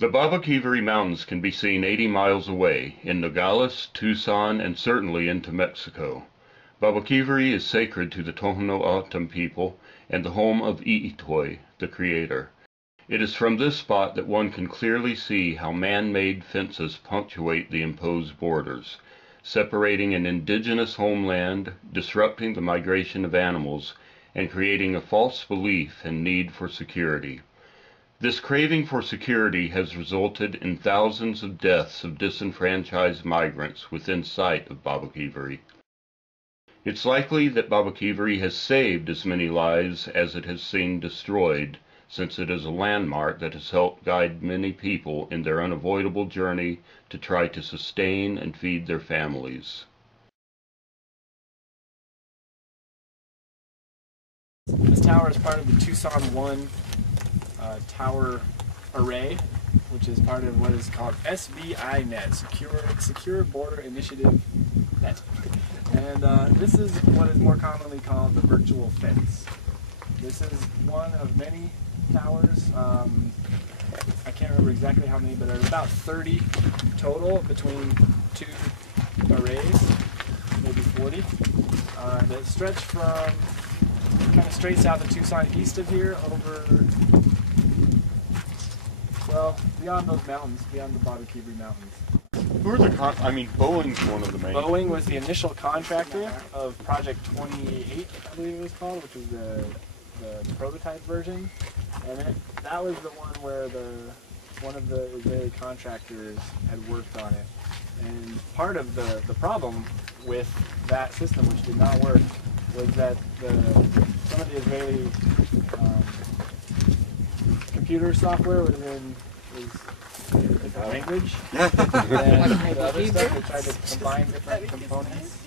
The Babaquivari Mountains can be seen 80 miles away, in Nogales, Tucson, and certainly into Mexico. Babaquivari is sacred to the Tohono O'odham people and the home of I'itoi, the creator. It is from this spot that one can clearly see how man-made fences punctuate the imposed borders, separating an indigenous homeland, disrupting the migration of animals, and creating a false belief and need for security. This craving for security has resulted in thousands of deaths of disenfranchised migrants within sight of Babaquivari. It's likely that Babaquivari has saved as many lives as it has seen destroyed, since it is a landmark that has helped guide many people in their unavoidable journey to try to sustain and feed their families. This tower is part of the Tucson 1 tower array, which is part of what is called SBI-NET, Secure Border Initiative Net. And this is what is more commonly called the virtual fence. This is one of many towers. I can't remember exactly how many, but there's about 30 total between two arrays, maybe 40, that stretch from kind of straight south of Tucson, east of here, over, well, beyond those mountains, beyond the Babaquivari Mountains. Who are the Boeing's one of the main. Boeing was the initial contractor of Project 28, I believe it was called, which was the prototype version. And that was the one where one of the Israeli contractors had worked on it. And part of the problem with that system, which did not work, was that some of the Israeli computer software was a different language than the other stuff. They tried to combine different components.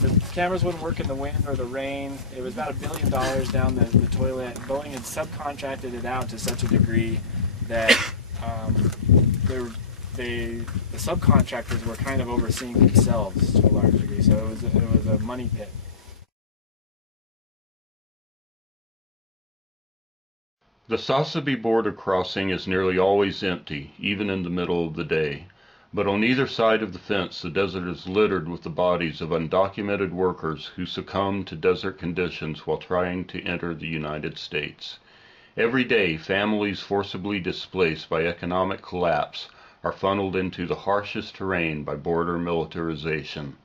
The cameras wouldn't work in the wind or the rain. It was about $1 billion down the toilet. Boeing had subcontracted it out to such a degree that the subcontractors were kind of overseeing themselves to a large degree. So it was a money pit. The Sasabe border crossing is nearly always empty, even in the middle of the day. But on either side of the fence, the desert is littered with the bodies of undocumented workers who succumb to desert conditions while trying to enter the United States. Every day, families forcibly displaced by economic collapse are funneled into the harshest terrain by border militarization.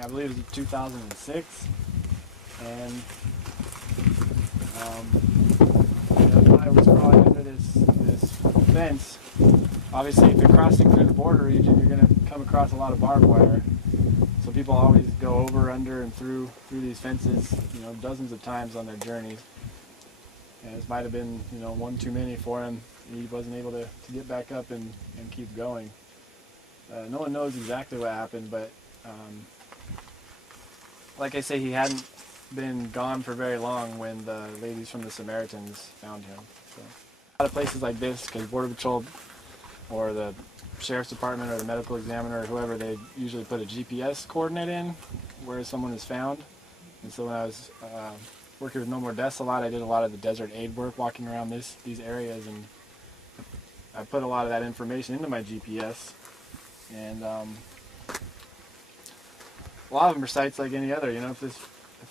I believe it was 2006, and I was crawling under this fence. Obviously, if you're crossing through the border region, you're going to come across a lot of barbed wire. So people always go over, under, and through these fences, dozens of times on their journeys. And this might have been, one too many for him. He wasn't able to get back up and keep going. No one knows exactly what happened, but like I say, he hadn't been gone for very long when the ladies from the Samaritans found him. So, a lot of places like this, because Border Patrol or the Sheriff's Department or the medical examiner or whoever, they usually put a GPS coordinate in where someone is found. And so when I was working with No More Deaths a lot, I did a lot of the desert aid work, walking around these areas, and I put a lot of that information into my GPS. And a lot of them are sites like any other. You know, if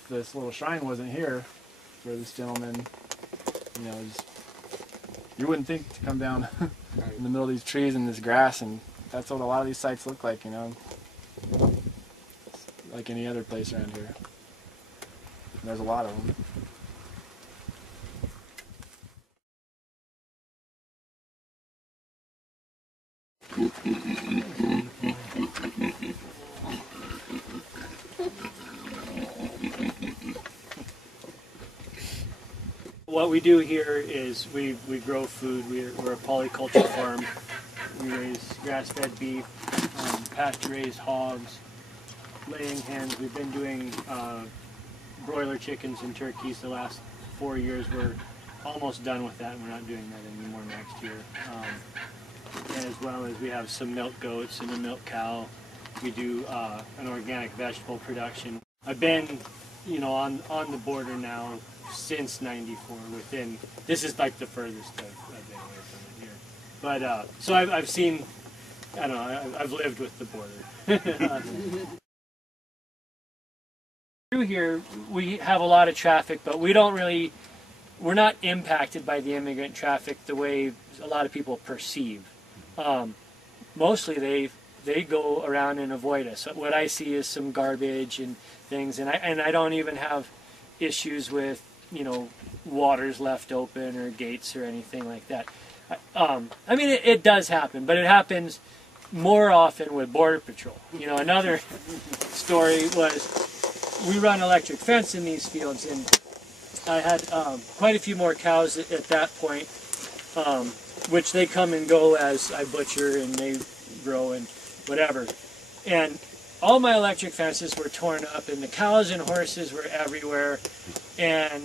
this little shrine wasn't here for this gentleman, you know, you wouldn't think to come down in the middle of these trees and this grass, and that's what a lot of these sites look like, you know, like any other place around here. And there's a lot of them. What we do here is we grow food. We're a polyculture farm. We raise grass-fed beef, pasture-raised hogs, laying hens. We've been doing broiler chickens and turkeys the last 4 years. We're almost done with that, and we're not doing that anymore next year. As well as we have some milk goats and a milk cow. We do an organic vegetable production. I've been, you know, on the border now since '94. This is like the furthest I've been away from it here. But so I've seen, I don't know, I've lived with the border. Through here, we have a lot of traffic, but we're not impacted by the immigrant traffic the way a lot of people perceive. Mostly they go around and avoid us. What I see is some garbage and things, and I don't even have issues with, you know, waters left open or gates or anything like that. I mean, it does happen, but it happens more often with Border Patrol. You know, another story was we run electric fence in these fields, and I had quite a few more cows at that point, which they come and go as I butcher and they grow and whatever. And all my electric fences were torn up, and the cows and horses were everywhere. And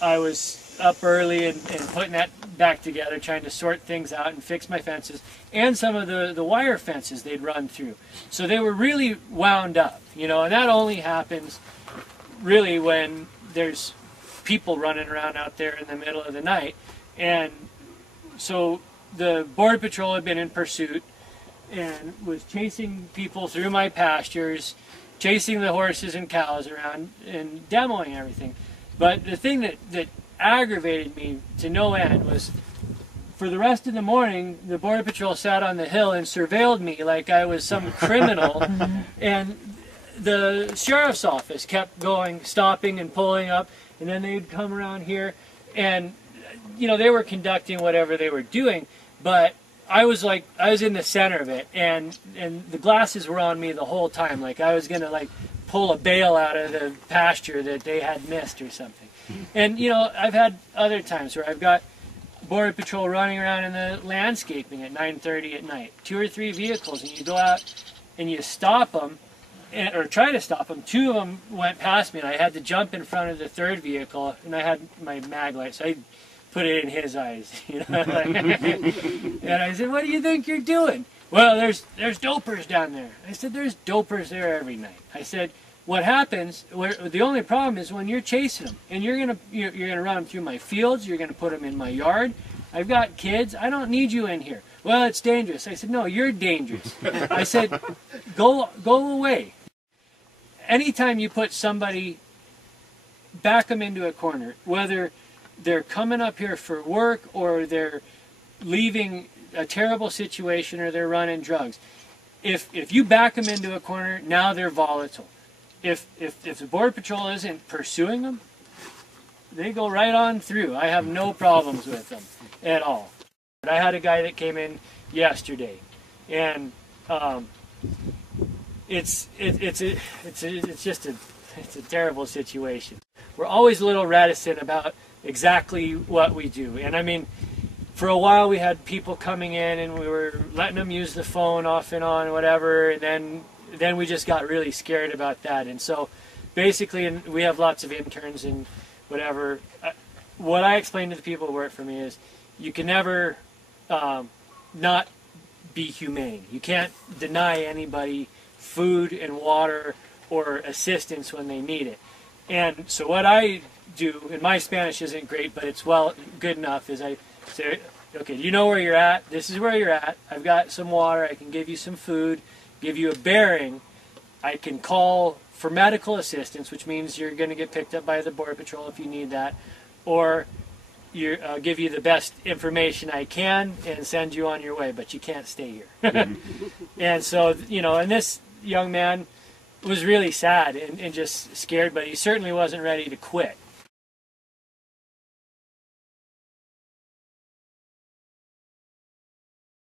I was up early and putting that back together, trying to sort things out and fix my fences, and some of the wire fences they'd run through. So they were really wound up, you know, and that only happens really when there's people running around out there in the middle of the night. And so the Border Patrol had been in pursuit and was chasing people through my pastures, chasing the horses and cows around and demoing everything. But the thing that aggravated me to no end was, for the rest of the morning, the Border Patrol sat on the hill and surveilled me like I was some criminal, and the sheriff's office kept going, stopping and pulling up, and then they'd come around here, and, you know, they were conducting whatever they were doing, but I was in the center of it, and the glasses were on me the whole time, like I was gonna like pull a bale out of the pasture that they had missed or something. And, you know, I've had other times where I've got Border Patrol running around in the landscaping at 9:30 at night, 2 or 3 vehicles, and you go out and you stop them, or try to stop them. 2 of them went past me, and I had to jump in front of the 3rd vehicle, and I had my mag light, so I put it in his eyes, you know. And I said, "What do you think you're doing?" "Well, there's dopers down there." I said, "There's dopers there every night." I said, "What happens? The only problem is when you're chasing them, and you're gonna run them through my fields. You're gonna put them in my yard. I've got kids. I don't need you in here." "Well, it's dangerous." I said, "No, you're dangerous." I said, go away." Anytime you put somebody, back them into a corner, whether they're coming up here for work or they're leaving a terrible situation or they're running drugs, if you back them into a corner, now they're volatile. If the Border Patrol isn't pursuing them, they go right on through. I have no problems with them at all. I had a guy that came in yesterday, and it's a terrible situation. We're always a little reticent about exactly what we do. And I mean, for a while we had people coming in and we were letting them use the phone off and on, whatever, and then we just got really scared about that. And so basically, and we have lots of interns and whatever, what I explain to the people who work for me is you can never not be humane. You can't deny anybody food and water or assistance when they need it. And so what I do, and my Spanish isn't great, but it's good enough, is I say, okay, you know where you're at. This is where you're at. I've got some water. I can give you some food, give you a bearing. I can call for medical assistance, which means you're going to get picked up by the Border Patrol if you need that, or I'll give you the best information I can and send you on your way, but you can't stay here. And so, you know, and this young man was really sad and just scared, but he certainly wasn't ready to quit.